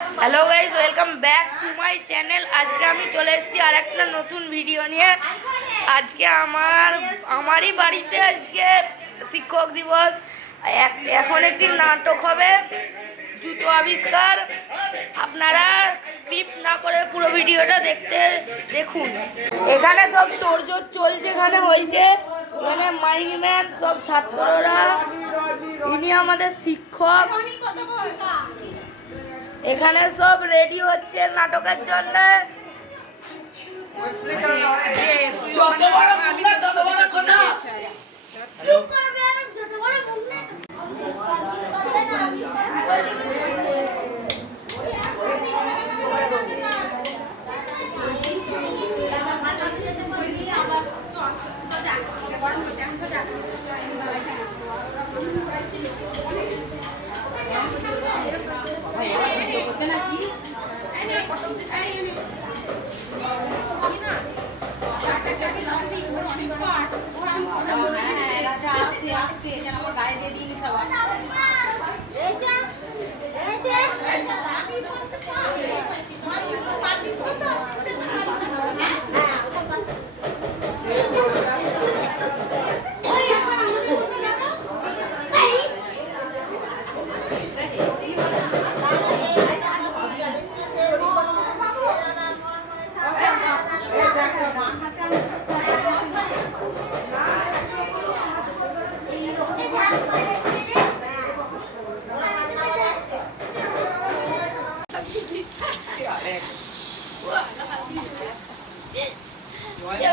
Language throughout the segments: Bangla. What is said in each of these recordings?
Hello guys, welcome back to my channel. আজকে আমি চলে এসেছি আর একটা নতুন ভিডিও নিয়ে। আজকে আমারই বাড়িতে আজকে শিক্ষক দিবস। এখন একটি নাটক হবে, জুতো আবিষ্কার। আপনারা স্ক্রিপ্ট না করে পুরো ভিডিওটা দেখুন। এখানে সব তোড়জোড় চলছে, এখানে হয়েছে, এখানে মাইক ম্যান, সব ছাত্ররা, ইনি আমাদের শিক্ষক। এখানে সব রেডি হচ্ছে নাটকের জন্য।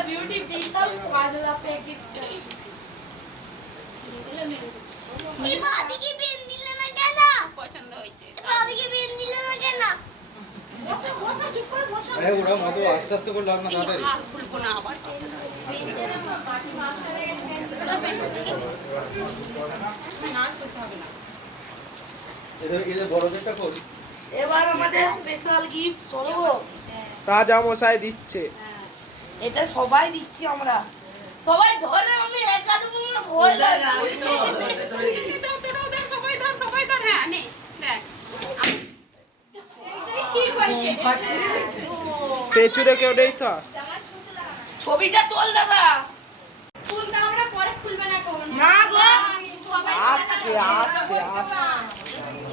ब्यूटी पीता काजला पैकेट এই বাদি কি পেন দিল না কেন? পছন্দ হইছে। বাদি কি পেন দিল না কেন? বসো বসো, চুপ করে বসো। আরে ওরা মতো আস্তে আস্তে করে লাগ না তাড়াতাড়ি। আর খুলবো না আবার। পাটি মাছ করে নাচ করতে হবে না। এদের বড়দেরটা কর। এবার আমাদের স্পেশাল গিফট চলো। রাজা মশাই দিচ্ছে। এটা সবাই দিচ্ছি আমরা। সবাই ধরে, আমি একা দেব না, ভয় লাগে। সবাই ধর হ্যাঁ নে দেখ ঠিক হয়েছে। পেছনে কেউ নেই তো? ছবিটা তোল দাদা। খুলতে হবে না, পরে খুলবে না কোন না গো, আস্তে আস্তে আস্তে।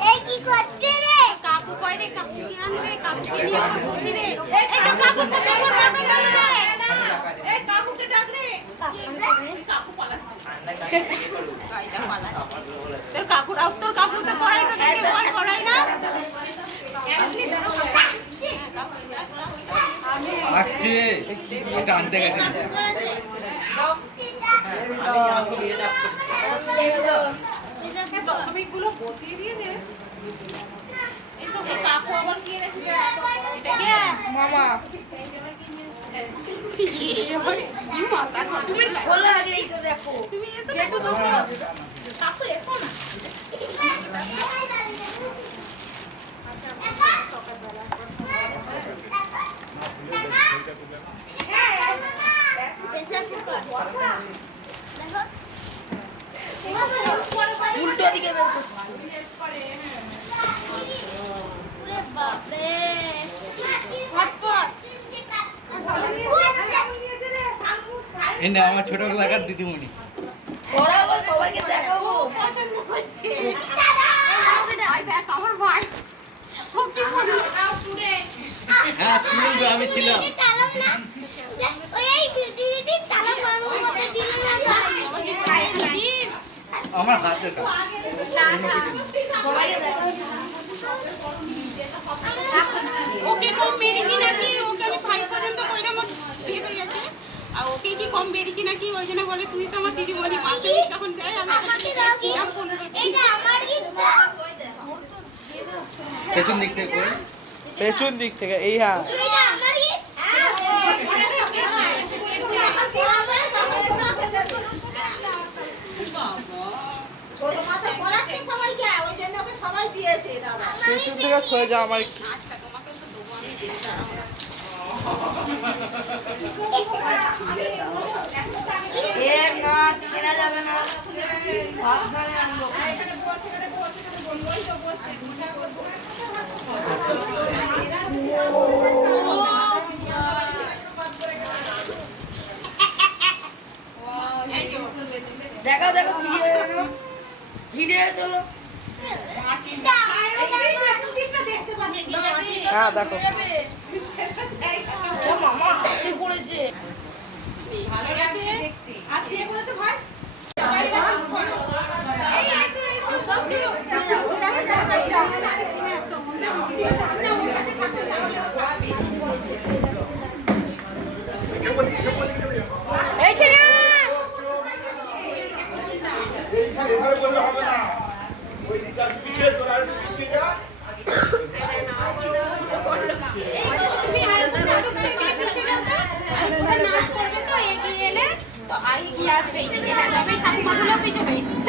এই কি করছে রে? কাকু কই রে, কাকু কি আনবে, কাকু কি নিয়ে বসি রে। এই তো কাকু সাথে আমার রান্না গেল রে। এই কাকুকে ডাক রে। কাকু পালাচ্ছে। কাইদা পালাচ্ছে। তোর কাকুরা উত্তর কাকু তো পড়াই তো দেখে বল পড়াই না। আসছে এটা আনতে গেছে। আমি আমাকে নিয়ে যাব। দশমিকগুলো বসিয়ে দিয়ে দে। এই তো কাকু আবার কি রেখেছে? এটা কি মামা তুমি বলো আগে এইটা দেখো। তুমি এসো একটু দোস্ত কাকু এসো না। উল্টো দিকে বের এনে আমার ছোট এলাকার দিদিমণি। সরাবো, সবাইকে দেখাবো। পছন্দ হচ্ছে। আই দেখ আমার ভাই ও কি করে আসুরে। হ্যাঁ স্টুডেন্ট আমি ছিলাম। আমার হাতে কাজ। সবাইকে দেখাবো। ওকে কম মেরেছি নাকি? ওকে আমি 5 পর্যন্ত কইরা মত দিয়ে হয়ে গেছে। আর ওকে কি কম মেরেছি নাকি? ওই জন্য বলে তুই তো আমার দিদি বলি মাকে যখন দেয় আমি এইটা আমার গিফট। পেছন দিক থেকে কই? পেছন দিক থেকে এই হ্যাঁ। এইটা আমার গিফট। ছোট মাথা পড়াচ্ছে সবাইকে, ওই জন্য ওকে সবাই দিয়েছে দাদা। পেছন থেকে সরে যা আমার একটু। আচ্ছা তোমাকে তো দেবো আমি। এ না ছেড়া যাবে না, সাবধানে আনবো। দেখো দেখো ভিডিও, ভিডিও তোলো। হ্যাঁ দেখো আচ্ছা, মামা হাতে পড়েছে। আর দিয়ে বলেছে ভাই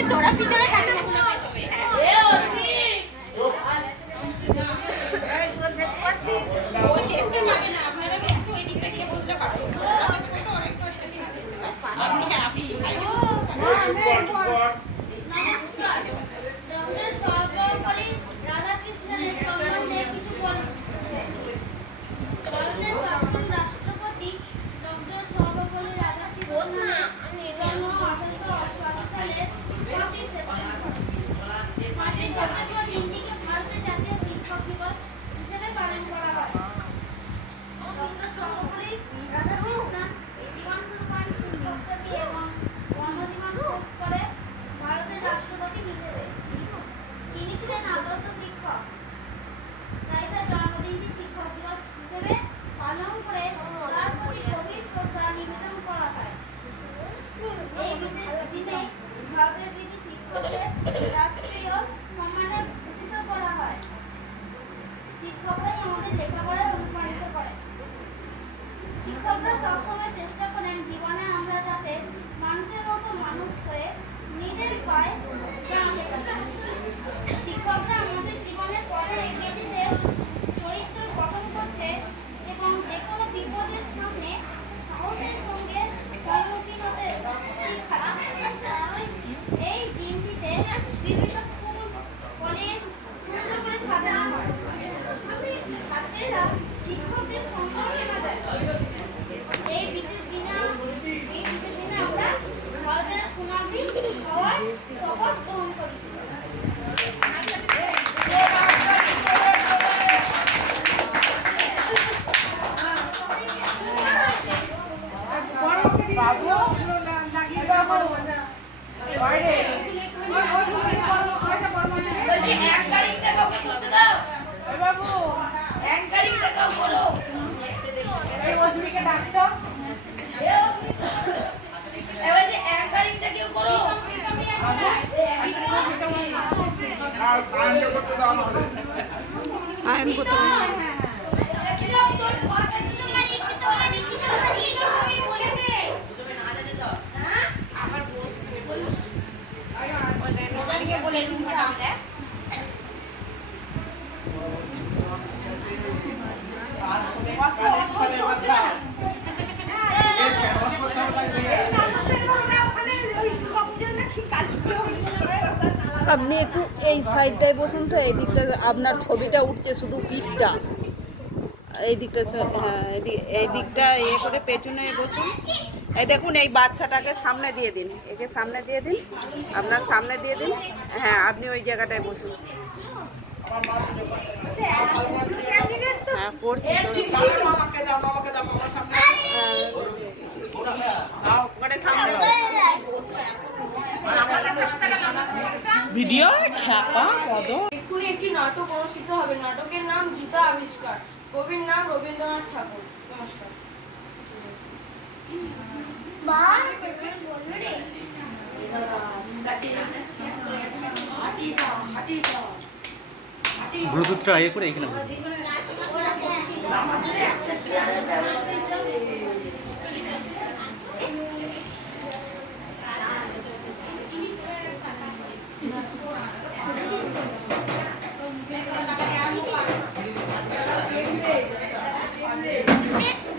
তোরা পিছনে ঠাকুমাগুলো এ অসি নমস্কার, ডক্টর সর্বপল্লী রাধাকৃষ্ণনের সম্বন্ধে কিছু বলুন। ভারতের প্রাক্তন রাষ্ট্রপতি ডক্টর সর্বপল্লী রাধাকৃষ্ণনের জন্ম 1888 সালের 5ই সেপ্টেম্বর। 5ই সেপ্টেম্বর দিনটিকে ভারতের জাতীয় শিক্ষক দিবস হিসেবে পালন করা হয়। ডক্টর সর্বপল্লী রাধাকৃষ্ণন জীবন শুরু করেন শিক্ষক এবং কর্মজীবন শেষ করে ভারতের রাষ্ট্রপতি হিসেবে। তিনি ছিলেন আদর্শ শিক্ষক, তাই তার জন্মদিনটি শিক্ষক দিবস হিসেবে পালন করে তার প্রতি গভীর শ্রদ্ধা নিবেদন করা হয়। এই বিশেষ দিনে ভারতের কৃতি শিক্ষকদের রাষ্ট্রীয় সম্মানে ভূষিত করা হয়। শিক্ষকরাই আমাদের লেখাপড়ায় অনুপ্রাণিত করে। শিক্ষকরা সবসময় চেষ্টা করেন জীবনে আমরা যাতে মানুষের মতো মানুষ হয়ে নিজের পায়ে দাঁড়াতে পারি। শিক্ষকরা আমাদের জীবনের পথে এগিয়ে দিতে, চরিত্র গঠন করতে এবং যে কোনো বিপদের সামনে সাহসের সঙ্গে সম্মুখীন হতে শিখায়। এই দিনটিতে বিভিন্ন স্কুল, কলেজ সুন্দর করে সাজানো হয়। ছাত্রীরা শিক্ষকদের সম্বর্ধনা দেয়। এই বিশেষ দিনে আমরা ভারতের সুনাগরিক হওয়ার শপথ গ্রহণ করি। বলছি অ্যাঙ্কারিংটা কাউকে করতে দাও। অ্যাঙ্কারিংটা কাউ করো। এবার যে অ্যাঙ্কারিংটা কেউ করো। আপনি একটু এই সাইডটায় বসুন তো, এই দিকটা আপনার ছবিটা উঠছে শুধু পিঠটা, এই দিকটা হ্যাঁ এই দিকটা ইয়ে করে পেছনে বসুন। এই দেখুন এই বাচ্চাটাকে সামনে দিয়ে দিন, একে সামনে দিয়ে দিন, আপনার সামনে দিয়ে দিন। হ্যাঁ আপনি ওই জায়গাটায় বসুন। হ্যাঁ পড়ছি তো, ওখানে সামনে ভিডিও খ্যাপা কত এক্ষুনি একটি নাটক অনুষ্ঠিত হবে। নাটকের নাম গীতা আবিষ্কার, কবির নাম রবীন্দ্রনাথ ঠাকুর। নমস্কার। ব্লুটুথটা ইয়ে করে এখানে Thank you.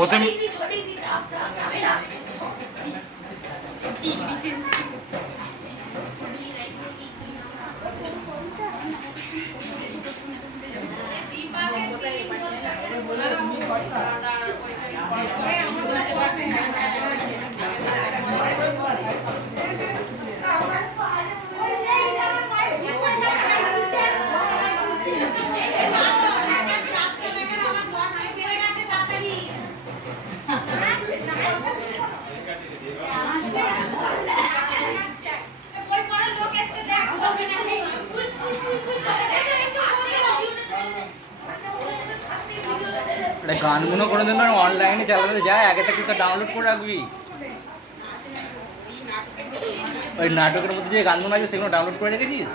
প্রথম গানগুলো কোনো দিন অনলাইনে চালাতে যায়, আগে থেকে তো ডাউনলোড করে রাখবি। ওই নাটকের মধ্যে যে গানগুলো আছে সেগুলো ডাউনলোড করে রেখেছিস?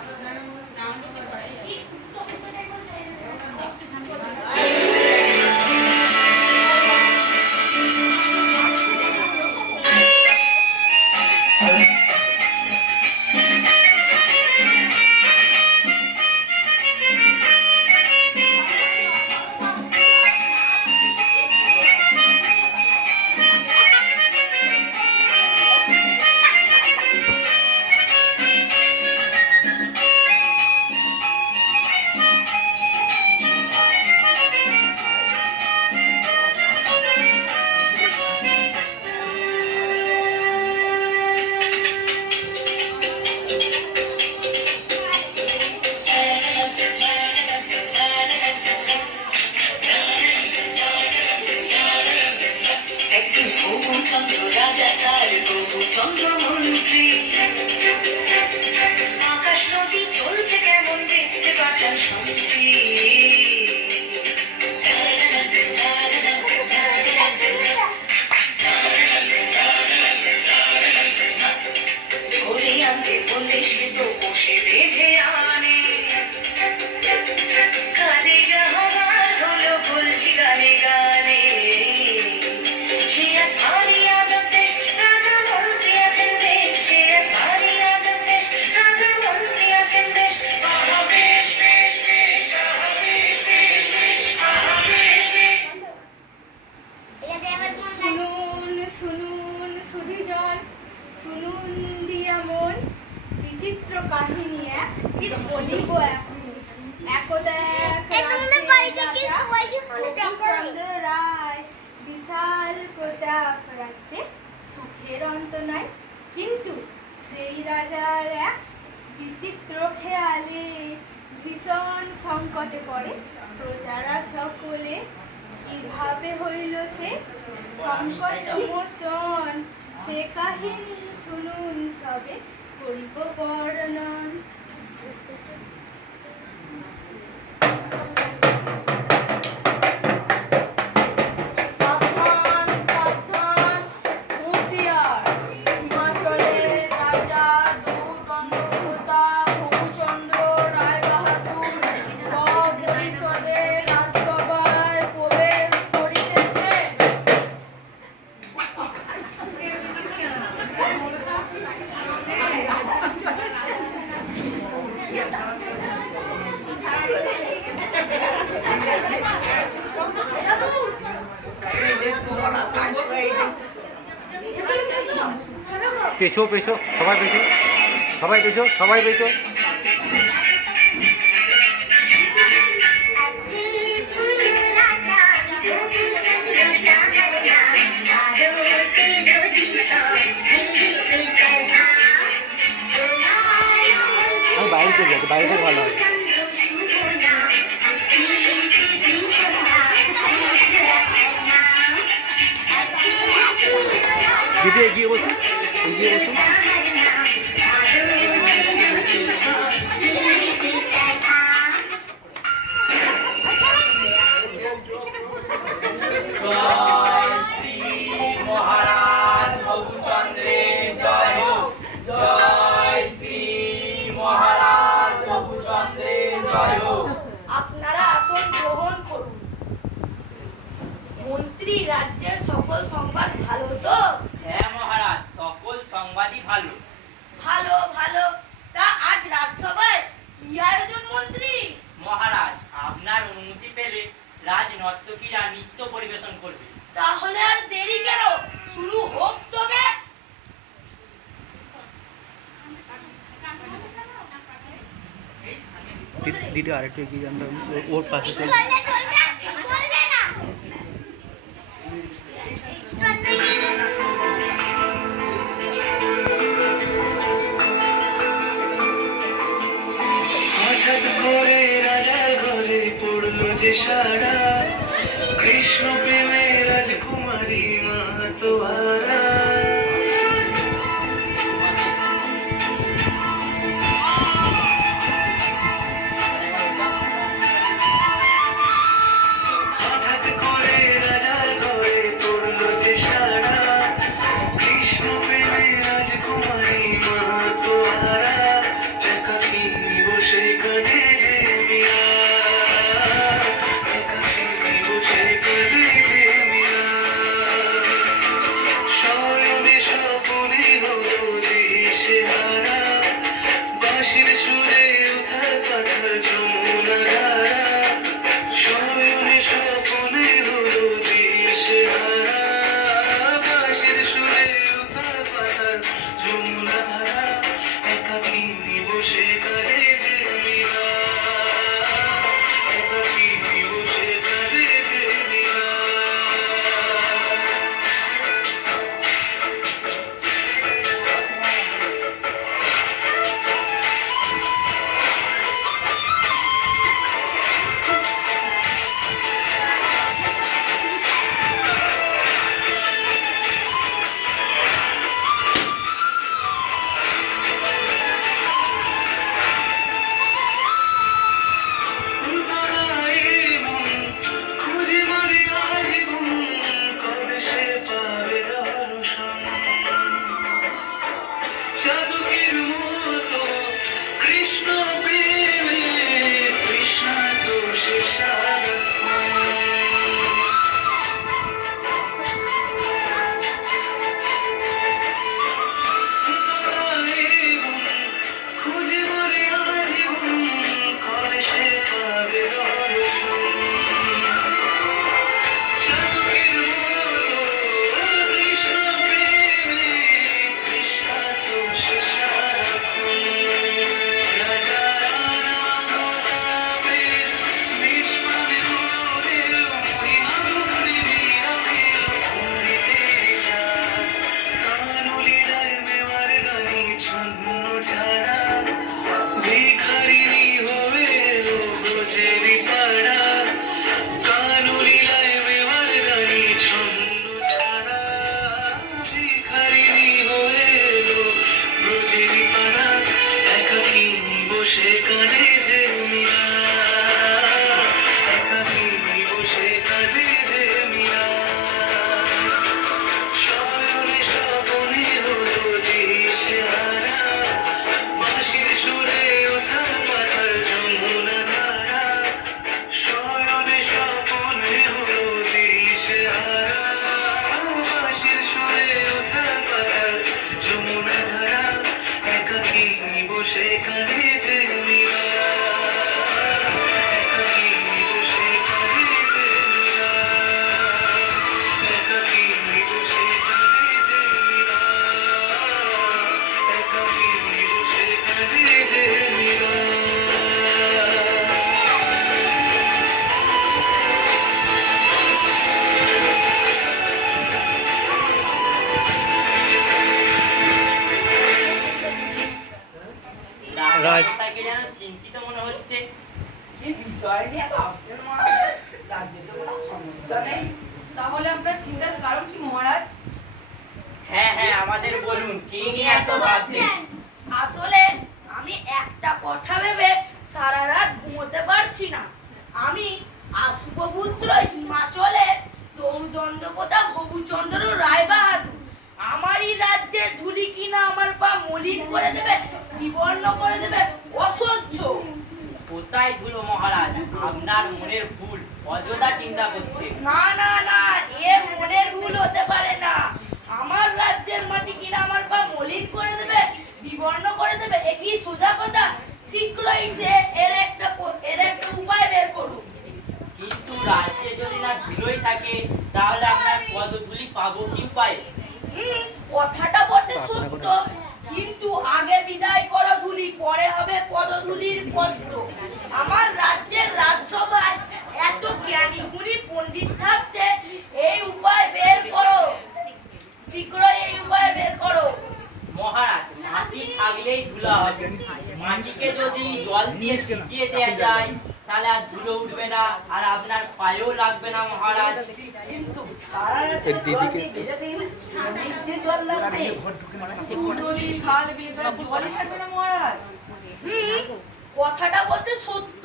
আকাশ নদী চলছে কেমন দেখতে পাঠান সন্ত্রী ধরে আনতে বললে সে তো বসে বেঁধে আনে কাজে যাহার হলো বলছি গানে গানে সে এক ভারী আজব দেশ রাজা মন্ত্রী আছেন দেশ সে এক ভারী আজব দেশ রাজা মন্ত্রী আছেন দেশ আহা বেশ বেশ বেশ আহা বেশ বেশ বেশ আহা বেশ বেশ। শুনুন শুনুন সুধীজন, শুনুন দিয়া মন, বিচিত্র কাহিনী এক বলিব এখন। একদা এক চন্দ্র রায়, বিশাল প্রতাপ রাজ্যে সুখের অন্ত নাই, কিন্তু সেই রাজার এক বিচিত্র খেয়ালে ভীষণ সংকটে পড়ে প্রজারা সকলে। কিভাবে হইল সে সংকট মোচন, সে কাহিনী শুনুন সবে করিব বর্ণন। সাবধান সাবধান হুঁশিয়ার, হিমাচলের রাজা দৌর্দণ্ডপ্রতা ভবুচন্দ্র রায় বাহাদুর সব পরিষদে রাজসভায় প্রবেশ করিতেছে। পেছো পেছো, সবাই পেছো, সবাই পেছো, সবাই পেছো। আমি বাইরে চলে যাচ্ছি, বাইরে ভালো হয়। দিদি এগিয়ে বসুন, এগিয়ে বসুন। আপনারা আসন গ্রহণ করুন। মন্ত্রী, রাজ্যের সকল সংবাদ ভালো তো? হ্যাঁ মহারাজ, সকল সংবাদই ভালো। ভালো ভালো। তা আজ রাজসভায় কি আয়োজন মন্ত্রী? মহারাজ, আপনার অনুমতি পেলে রাজ নর্তকীরা নৃত্য পরিবেশন করবে। তাহলে আর দেরি কেন, শুরু হোক তবে। দিদি আরেকটু এগিয়ে যান, ওর পাশে চল। হঠাৎ করে রাজার ঘরে পড়লো যে সারা, কৃষ্ণ প্রেমে রাজকুমারী মাতোয়ারা। হঠাৎ করে রাজার ঘরে পড়লো যে সারা, কৃষ্ণ প্রেমে রাজকুমারী মাতোয়ারা। একাকিনী বসে কাঁদে যে মিয়া, একাকিনী বসে কাঁদে যে মিয়া। শয়নে স্বপনে হলো দিশেহারা, বাঁশির সুরে উথাল পাথাল যমুনা ধারা। শয়নে স্বপনে হলো দিশেহারা, বাঁশির সুরে উথাল পাথাল যমুনা ধারা। একাকিনী বসে কাঁদে যে মিয়া, একাকিনী বসে কাঁদে যে মিয়া। খুঁজে মরি আজীবন, কবে সে পাবে দর্শন। চাতকের মতো কৃষ্ণ প্রেমে তৃষ্ণার্ত সে সারাক্ষণ। খুঁজে মরি আজীবন, কবে সে পাবে দর্শন। চাতকের মতো কৃষ্ণ প্রেমে তৃষ্ণার্ত সে সারাক্ষণ। রাজা রানা প্রতাপের বিস্ময় করেও মহিমা গৌরী রাখেও পণ্ডিতের সাজ। কানলীলায় মেওয়ার গানি ছন্ন ছাড়া, ভিখারিনী হয়ে এলো ব্রজেরই পাড়া। কানলীলায় মেওয়ার গানি ছন্ন ছাড়া, ভিখারিনী হয়ে এলো ব্রজেরই পাড়া। একাকিনী বসে কাঁদে যে মিয়া, একাকিনী বসে কাঁদে যে মিয়া। শয়নে স্বপনে হলো দিশেহারা, বাঁশির সুরে উথাল পাথাল যমুনা ধারা। শয়নে স্বপনে হলো দিশেহারা, বাঁশির সুরে উথাল পাথাল যমুনা ধারা। একাকিনী বসে কাঁদে যে মিয়া, একাকিনী বসে কাঁদে যে মিয়া, একাকিনী বসে কাঁদে যে মিয়া, একাকিনী বসে কাঁদে যে মিয়া। রাজ। রাজকে যেন চিন্তিত মনে হচ্ছে। কি বিষয় নিয়ে ভাবছেন মা? রাজ্যে তো কোনো সমস্যা নেই। তাহলে আপনার চিন্তার কারণ কি মহারাজ? হ্যাঁ হ্যাঁ, আমাদের বলুন, কি নিয়ে এত ভাবছেন? আসলে আমি একটা কথা ভেবে সারা রাত ঘুমোতে পারছি না। আমি আশুপুত্র হিমাচলে দৌড়দণ্ডপোতা ভবুচন্দ্র রায় বাহাদুর আমারই রাজ্যের ধুলি কিনা আমার পা মলিন করে দেবে, বিবর্ণ করে দেবে, অসহ্য। কোথায় ধুলো মহারাজ, আপনার মনের ভুল, অযথা চিন্তা করছে। না না না, এ মনের ভুল হতে পারে না। আমার রাজ্যের মাটি কিনা আমার পা মলিন করে দেবে, বিবর্ণ করে দেবে, এ কি সোজা কথা? শীঘ্রই সে এর একটা উপায় বের করুক। কিন্তু রাজ্যে যদি না ধুলোই থাকে, তাহলে আপনার পদধূলি পাবো কি উপায়? কথাটা বটে সত্য, কিন্তু আগে বিদায় করো ধুলি, পরে হবে পদধূলির পত্র। আমার রাজ্যের রাজসভায় এত জ্ঞানী গুণী পণ্ডিত থাকতে এই উপায় বের করো, শীঘ্রই এই উপায় বের করো। মহারাজ, মাটি থাকলেই ধুলো হবে। মাটিকে যদি জল দিয়ে ভিজিয়ে দেওয়া যায় তাহলে আর ধুলো উঠবে না, আর আপনার পায়েও লাগবে না মহারাজ। কিন্তু সারা রাতে জল দিয়ে ভেজে দিলে যে জল লাগবে। কথাটা বলতে সত্য।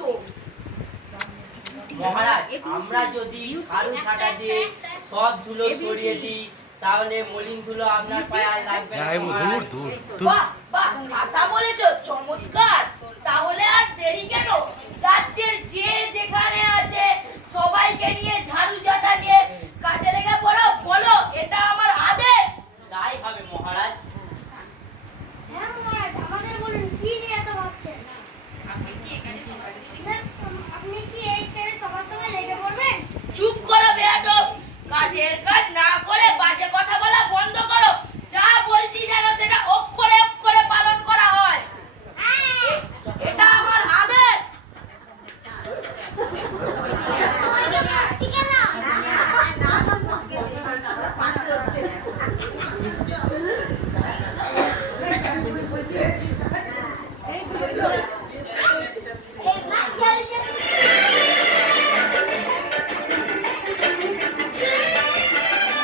মহারাজ, আমরা যদি ঝাড়ু ঝাঁটা দিয়ে সব ধুলো সরিয়ে দিই তাহলে মলিন ধুলো আপনার পায়ে আর লাগবে না মহারাজ। বাহ বাহ, ভাষা বলেছো, চমৎকার। তাহলে আর দেরি কেন? রাজ্যের যে যেখানে আছে সবাইকে নিয়ে ঝাড়ু ঝাঁটা নিয়ে কাজে লেগে পড়ো। বলো, এটা আমার আদেশ। তাই হবে মহারাজ। হ্যাঁ মহারাজ, আমাদের বলুন কি নিয়ে এত ভাবছেন? আপনি কি এই কাজে সবার সঙ্গে লেগে পড়বেন? চুপ করো বেয়াদব, কাজের কাজ না করে বাজে কথা বলা বন্ধ করো। যা বলছি যেন সেটা অক্ষরে অক্ষরে পালন করা হয়। এটা আমার আদেশ।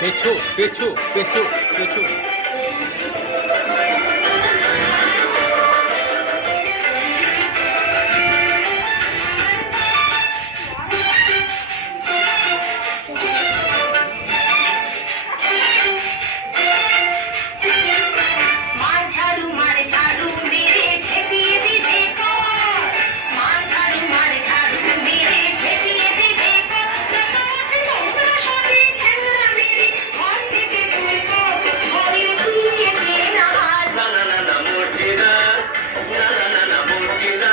পেছো পেছো পেছো পেছো। মার ঝাড়ু মেরে ছেপিয়ে দিতে কর। মার ঝাড়ু মেরে ছেপিয়ে দিতে কর। তোমরা সবে খেলনা মেরে ঘর থেকে দূর কর। ঘরের চুইয়ে দিয়ে না হাত। না না না না মোটে না, না না না না মোটে না,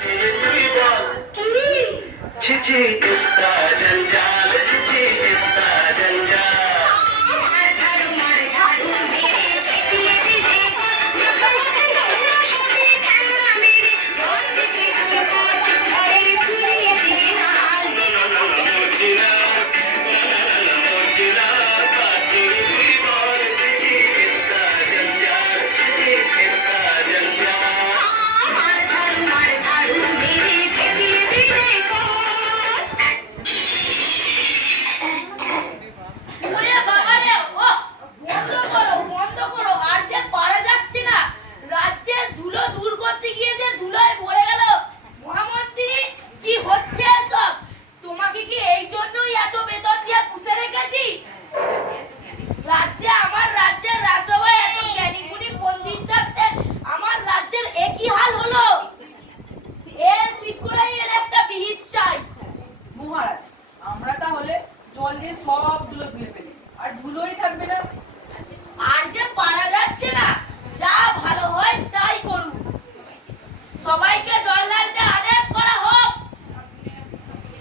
ছেড়ে তুই বল। ছি ছি কিস্তা জঞ্জাল, ছি ছি কিস্তা জঞ্জাল। মার ঝাড়ু মেরে ছেপিয়ে দিতে কর। তোমরা সবে খেলনা মেরে ঘর থেকে দূর কর। ঘরের চুইয়ে দিয়ে না হাত। না না না না মোটে না, না না না না মোটে না, ছেড়ে তুই বল। ছি ছি কিস্তা জঞ্জাল, ছি ছি কিস্তা জঞ্জাল। মার ঝাড়ু মেরে ছেপিয়ে দিতে কর। ওরে বাবা রে, ও বন্ধ করো, আর যে পারা যাচ্ছে না। রাজ্যের ধুলো দূর করতে গিয়ে যে ধুলোয় ভরে গেল। মহামন্ত্রী, কি হচ্ছে এসব? তোমাকে কি এই জন্যই এত বেতন দিয়ে পুষে রেখেছি? আমার রাজ্যের রাজসভায় এত জ্ঞানী গুণী পণ্ডিত থাকতে আমার রাজ্যের একই হাল হলো। এর শীঘ্রই এর একটা বিহিত চাই। মহারাজ, আমরা তাহলে জল দিয়ে সব ধুলো ধুয়ে ফেলি, আর ধুলোই থাকবে না। আর যে পারা যাচ্ছে না, যা ভালো হয় তাই করুন। সবাইকে জল ঢালতে আদেশ করা হোক।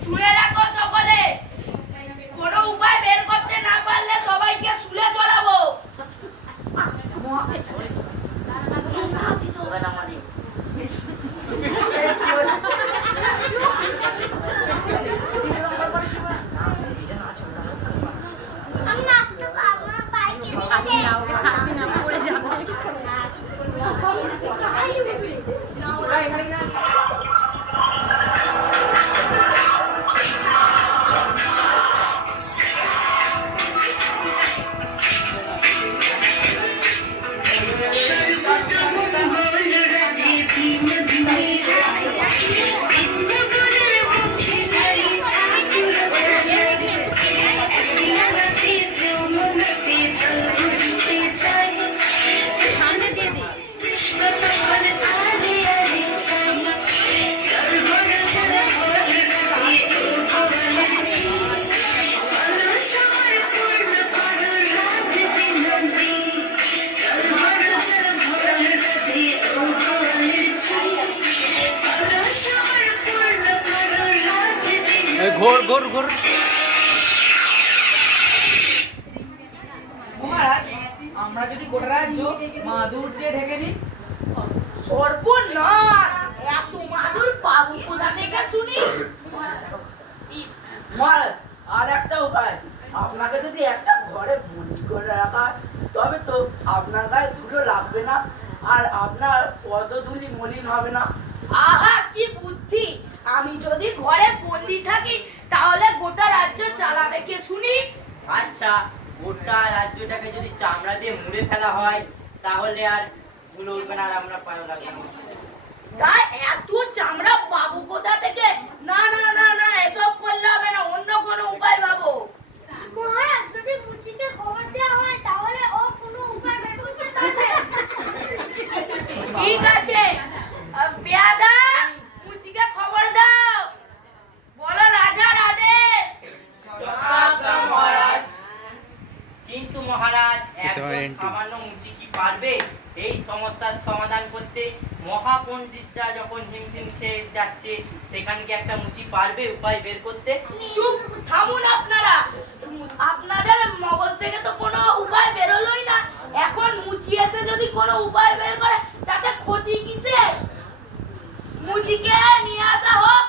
শুনে রাখো সকলে, কোনো উপায় বের করতে না পারলে সবাইকে শুলে চড়াবো। নাচিতে হবে না আমাদের। আমি নাচতে পারবো না, বাইকে আপনি না ওকে ছাড়বি না, পড়ে যাবো। ওরা এখানে না। সামনে দিয়ে দিই। ঘোর ঘোর ঘোর। আমরা যদি গোটা রাজ্য মাদুর দিয়ে ঢেকে দিই? সর্বনাশ, এত মাদুর পাবো কোথা থেকে শুনি? মহারাজ, আর একটা উপায় আছে। আপনাকে যদি একটা ঘরে বন্দি করে রাখা হয়, তবে তো আপনার গায়ে ধুলো লাগবে না, আর আপনার পদধূলি মলিন হবে না। আহা কি বুদ্ধি! আমি যদি ঘরে বন্দি থাকি তাহলে গোটা রাজ্য চালাবে কে শুনি? আচ্ছা, গোটা রাজ্যটাকে যদি চামড়া দিয়ে মুড়ে ফেলা হয় তাহলে আর ধুলো উঠবে না আর আমরা পায়ও লাগবে না। তাই এত চামড়া পাবো কোথা থেকে? না না না না, এসব করলে হবে না, অন্য কোনো উপায় ভাবো। মহারাজ, যদি মুচিকে খবর দেওয়া হয় তাহলে ও কোনো উপায় বের করতে পারবে। ঠিক আছে, পেয়াদা মুচিকে খবর দাও, বলো রাজার আদেশ। মহারাজ, কিন্তু মহারাজ একজন পারেন। সামান্য মুচি কি পারবে এই সমস্যার সমাধান করতে? মহাপণ্ডিতরা যখন হিমশিম খেয়ে যাচ্ছে, সেখানে কি একটা মুচি পারবে উপায় বের করতে? চুপ থামুন আপনারা, আপনাদের মগজ থেকে তো কোনো উপায় বেরোলোই না। এখন মুচি এসে যদি কোনো উপায় বের করে তাতে ক্ষতি কিসের? মুচিকে নিয়ে আসা হোক।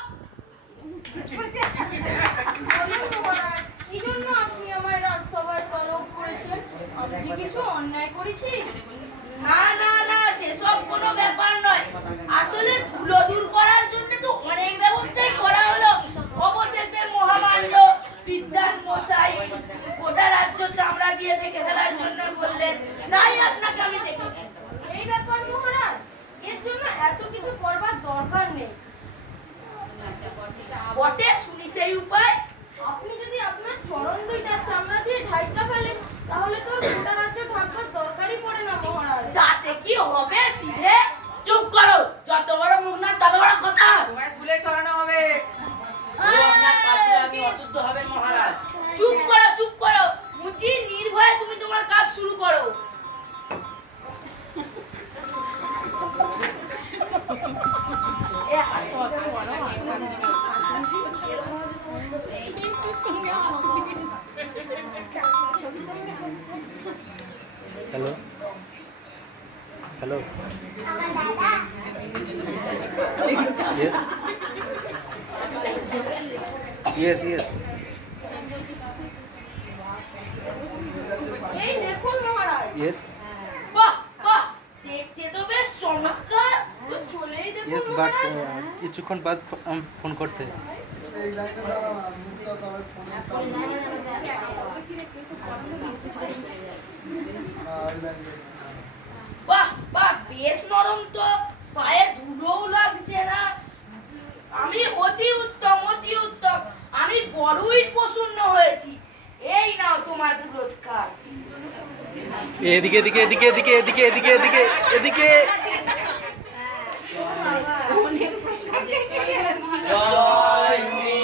কি জন্য আপনি আমার রাজসভায় তলব করেছেন? আমি কি কিছু অন্যায় করেছি? না না না, সেসব কোনো ব্যাপার নয়। আসলে ধুলো দূর করার জন্য তো অনেক ব্যবস্থাই করা হলো। অবশেষে মহামান্য বিদ্যান মশাই গোটা রাজ্য চামড়া দিয়ে থেকে ফেলার জন্য বললেন, তাই আপনাকে আমি দেখেছি। এই ব্যাপার মহারাজ, এর জন্য এত কিছু করবার দরকার নেই। বটে, শুনি সেই উপায়। আপনি যদি আপনার চরণ দুইটা চামড়া দিয়ে ঢাইকা ফেলেন তাহলে তো গোটা রাজ্য ঢাকবার দরকারই পড়ে না মহারাজ। তাতে কি হবে? সিধে চুপ করো, যত বড় মুখ না তত বড় কথা। তোমায় শুলে চড়ানো হবে। ও আপনার পাশে আপনি অশুদ্ধ হবেন মহারাজ। চুপ করো, চুপ করো। মুচি, নির্ভয়ে তুমি তোমার কাজ শুরু করো। Hello hello, yes yes. এই দেখুন মহারাজ, ইয়েস বাহ বাহ, দেখতে তো বেশ চমৎকার। তো চলেই দেখুন ইয়েস, বাট মহারাজ। কিছুক্ষণ বাদ ফোন করতে। বাহ বাহ, বেশ নরম তো, পায়ে ধুলোও লাগছে না। আমি অতি উত্তম, অতি উত্তম, আমি বড়ই প্রসন্ন হয়েছি। এই নাও তোমার পুরস্কার। এদিকে এদিকে এদিকে এদিকে এদিকে এদিকে এদিকে এদিকে। জয় শ্রী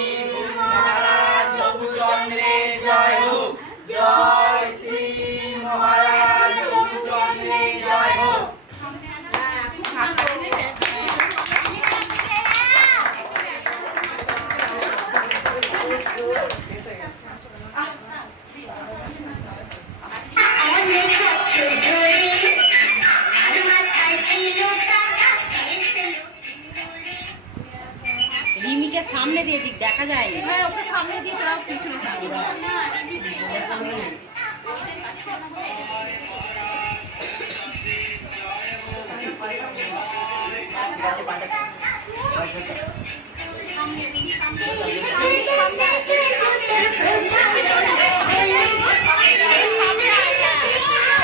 মহারাজ রঘুচন্দ্রের জয় হোক। জয় শ্রী মহারাজ রঘুচন্দ্রের জয় হোক। অনেক বছর ধরে আর মাথায় ছিল টাকা, পেট পেল পিঁপড়ে। রিমিকে সামনে দিয়ে দিক, দেখা যায়। হ্যাঁ, ওকে সামনে দিয়ে তোরাও পিছনে থাকবি।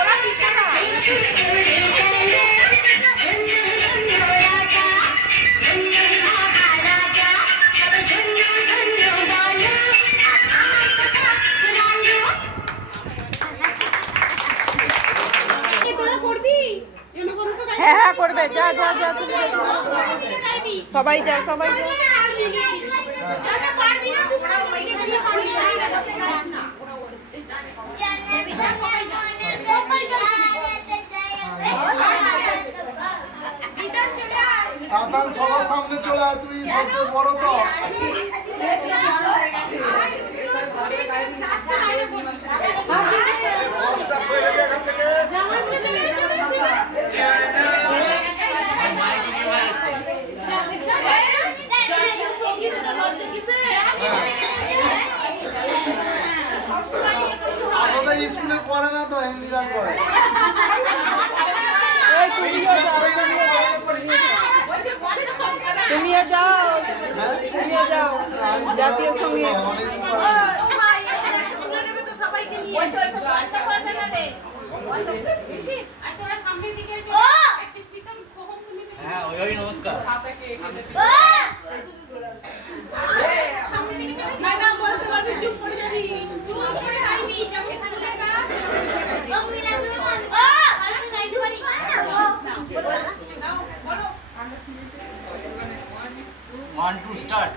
ওরা পিছনে হ্যাঁ হ্যাঁ করবে, যা যা যা, চলে যা, সবাই যা, সবাই যা। সাধারণ সবার সামনে চলে আয়, তুই সবচেয়ে বড় তো। জামাই তুমিও যাও জাতীয় সঙ্গীত অনেকদিন পর হ্যাঁ ওই নমস্কার ওয়ান টু স্টার্ট